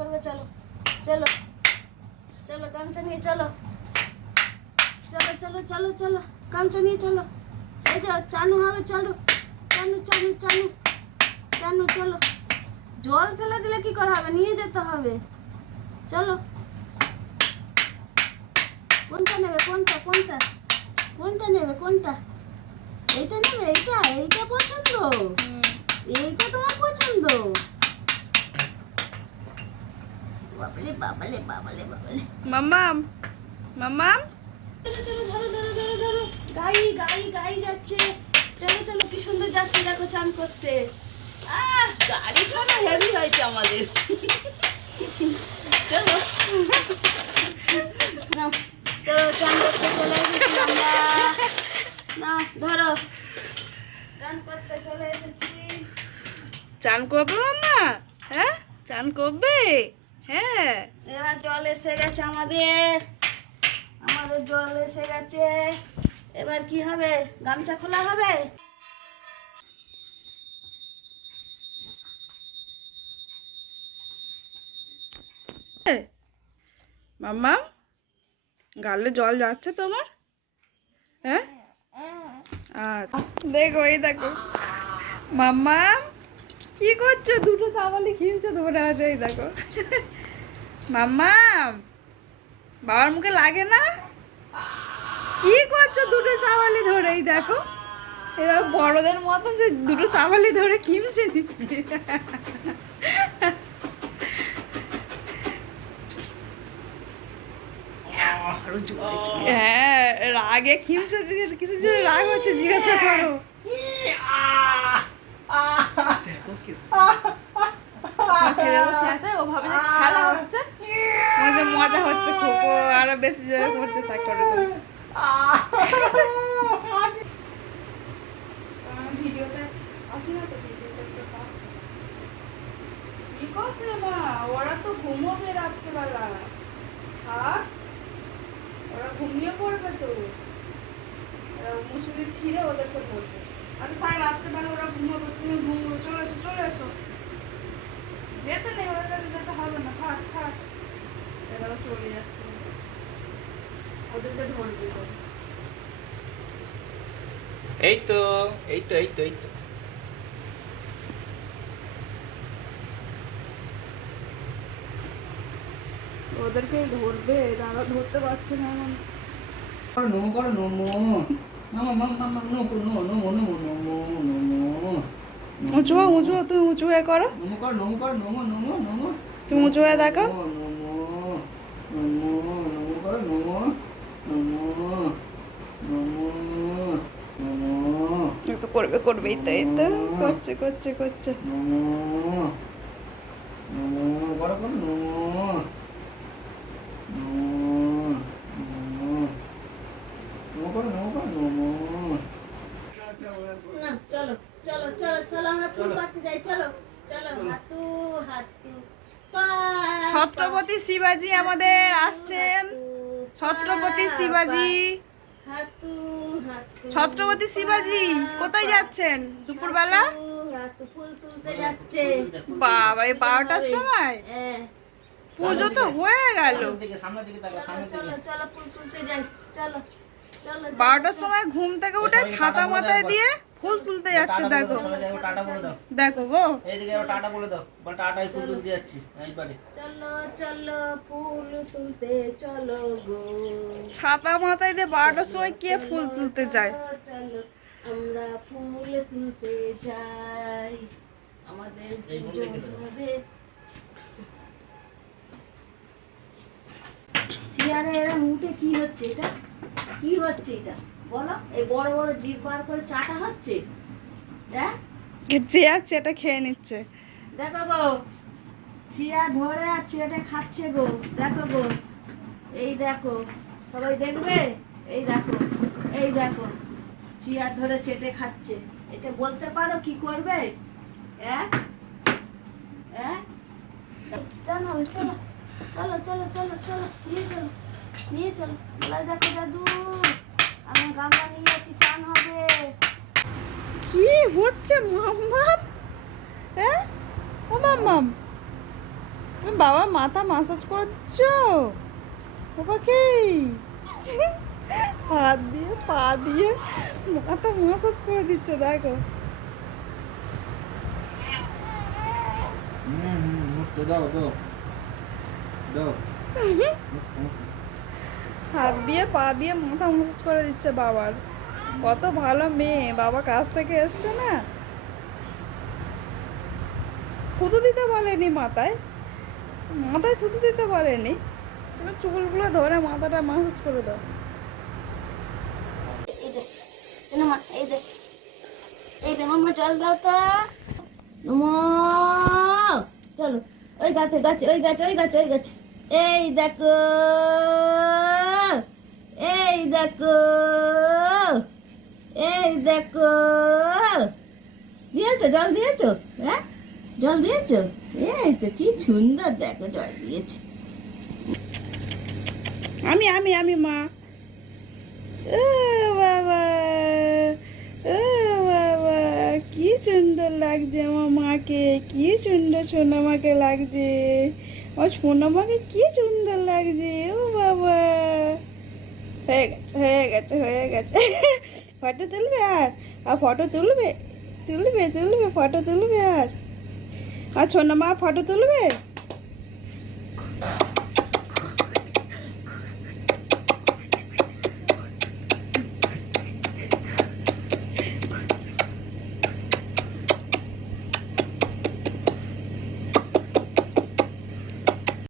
করবে, চলো চলো চলো, গামছা নিয়ে চলো, চলো চলো চলো চলো, গামছা নিয়ে চলো। এই যে চানু হবে, চলো চানু চানু চানু চানু, চলো। জল ফেলে দিলে কি করা হবে, নিয়ে যেতে হবে। চলো, কোনটা নেবে, কোনটা কোনটা কোনটা নেবে, কোনটা? এইটা নেবে, এইটা এইটা পছন্দ, এইটা তোমার পছন্দ। বাবালে বাবালে বাবালে বাবালে, মাম্মাম মাম্মাম, চলো চলো, ধরো ধরো ধরো ধরো, গাই গাই গাই যাচ্ছে। চলো চলো, কি সুন্দর যাচ্ছে দেখো চান করতে। গাড়িখানা হেভি হয়েছে আমাদের। চলো নাও, চলো চান করতে চলে এসেছি আমরা। না ধরো, চান করতে চলে এসেছি। চান করবে মাম্মা? হ্যাঁ, চান করবে? হ্যাঁ। এবার জল এসে গেছে আমাদের, আমাদের জল এসে গেছে। এবার কি হবে, গামছা খোলা হবে। মাম্মাম, গালে জল যাচ্ছে তোমার? হ্যাঁ, আচ্ছা দেখো, এই দেখো মাম্মাম কি করছো, দুটো চাওয়ালি খিলছে ধরে আছে, এই দেখো মাম্মাম, বাবার মুখে লাগে না? কি করছো দুটো চাওয়ালি ধরে, এই দেখো, এই দেখো বড়দের মতো যে দুটো চাওয়ালি ধরে খিমচে দিচ্ছে। হ্যাঁ, রাগে খিমচে, কিছু জন্য রাগ হচ্ছে, জিজ্ঞাসা করো। ও ভাবে যে খেলা হচ্ছে, মজা হচ্ছে খুব, ও আরো বেশি জোরে করতে থাকে। ভিডিওতে আসি না তো, ভিডিওতে কি করতে মা, ওরা তো ঘুমোবে রাত্রেবেলা, থাক, ওরা ঘুমিয়ে পড়বে তো, মুসুরি ছিঁড়ে ওদেরকে ধরবে। আর তাই রাত্রেবেলা ওরা ঘুমোবে, তুমি ঘুমো, চলে এসো চলে এসো, যেতে নেই ওদের কাছে, যেতে হবে না, থাক থাক, এরা চলে যাচ্ছে, ওদেরকে ধরবে তো। এই তো এই তো এই তো এই তো ওদেরকেই ধরবে, তারা ধরতে পারছে না এখন। নমো করো, নমো নমো মামা নমো নমো নমো নমো নমো নমো, উঁচু হও, উঁচু হও, তুমি উঁচু হয়ে করো, নমো করো, নমো করো, নমো নমো নমো, তুমি উঁচু হয়ে দেখো। নমো নমো নমো করো, নমো নমো নমো নমো, একটু করবে করবে, এই তো এই তো করছে করছে করছে। নমো নমো করো করো, নমো নমো নমো নমো করো, নমো করো, নমো। না চলো চলো চলো চলো, আমরা ফুল পাড়তে যাই, চলো চলো, হাতু হাতু পা। ছত্রপতি শিবাজি আমাদের আসছেন, ছত্রপতি শিবাজি, হাতু হাতু, ছত্রপতি শিবাজি কোথায় যাচ্ছেন দুপুরবেলা? হাতু ফুল তুলতে যাচ্ছে। বাবা, এই 12টার সময় হ্যাঁ, পুজো তো হয়ে গেল। সামনের দিকে তাকাও, চলো সামনের চলো দিকে। চলো, ফুল তুলতে যাই, চলো চলো। 12টার সময় ঘুম থেকে উঠে ছাতা মাথায় দিয়ে ফুল তুলতে যাচ্ছে, দেখো টাটা বলে দাও, দেখো গো। এইদিকে আবার টাটা বলে দাও, বল টাটা, ফুল তুলতে যাচ্ছি এইবারে। চলো চলো, ফুল তুলতে চলো গো। ছাতা মাথায় দিয়ে 12টার সময় কে ফুল তুলতে যায়? চলো আমরা ফুল তুলতে যাই, আমাদের পুজো হবে। চেয়ারে এরম উঠে কি হচ্ছে এটা, কি হচ্ছে এটা বলো? এই বড় বড় জিভ বার করে চাটা হচ্ছে, হ্যাঁ? যে আছে এটা খেয়ে নিচ্ছে, দেখো গো, চিয়া ধরে আর চেটে খাচ্ছে গো, দেখো গো, এই দেখো, সবাই দেখবে, এই দেখো, এই দেখো, চিয়া ধরে চেটে খাচ্ছে। একে বলতে পারো কি করবে? হ্যাঁ হ্যাঁ, চলো চলো চলো চলো চলো চলো, নিয়ে চলো নিয়ে চলো, বলাই দেখো দাদু, আমি গামলা নিয়ে যাচ্ছি, চান হবে। কি হচ্ছে মাম্মাম? হ্যাঁ ও মাম্মাম, তুমি বাবার মাথা মাসাজ করে দিচ্ছ বাবাকে, হাত দিয়ে পা দিয়ে মাথা মাসাজ করে দিচ্ছে দেখো। মুখটা দাও দাও দাও। হাত দিয়ে পা দিয়ে মাথা মাসাজ করে দিচ্ছে বাবার। কত ভালো মেয়ে, বাবা কাজ থেকে এসছে না, থুতু দিতে বলেনি মাথায়, মাথায় থুতু দিতে বলেনি, তুমি চুলগুলো ধরে মাথাটা মাসাজ করে দাও। এই দে মাম্মা জল দাও তো। চলো ওই গাছে গাছে ওই গাছে ওই গাছে ওই গাছে। এই দেখো এই দেখো এই দেখো, দিয়েছো জল দিয়েছো? হ্যাঁ জল দিয়েছো? এই তো কি সুন্দর দেখো জল দিয়েছে। আমি আমি আমি মা। ও বাবা, ও বাবা, কি সুন্দর লাগছে আমার মাকে, কি সুন্দর সোনামাকে লাগছে, আমার সোনামাকে কি সুন্দর লাগছে। ও বাবা, হয়ে গেছে হয়ে গেছে হয়ে গেছে। ফটো তুলবে আর ফটো তুলবে তুলবে তুলবে ফটো তুলবে আর সোনামা ফটো তুলবে।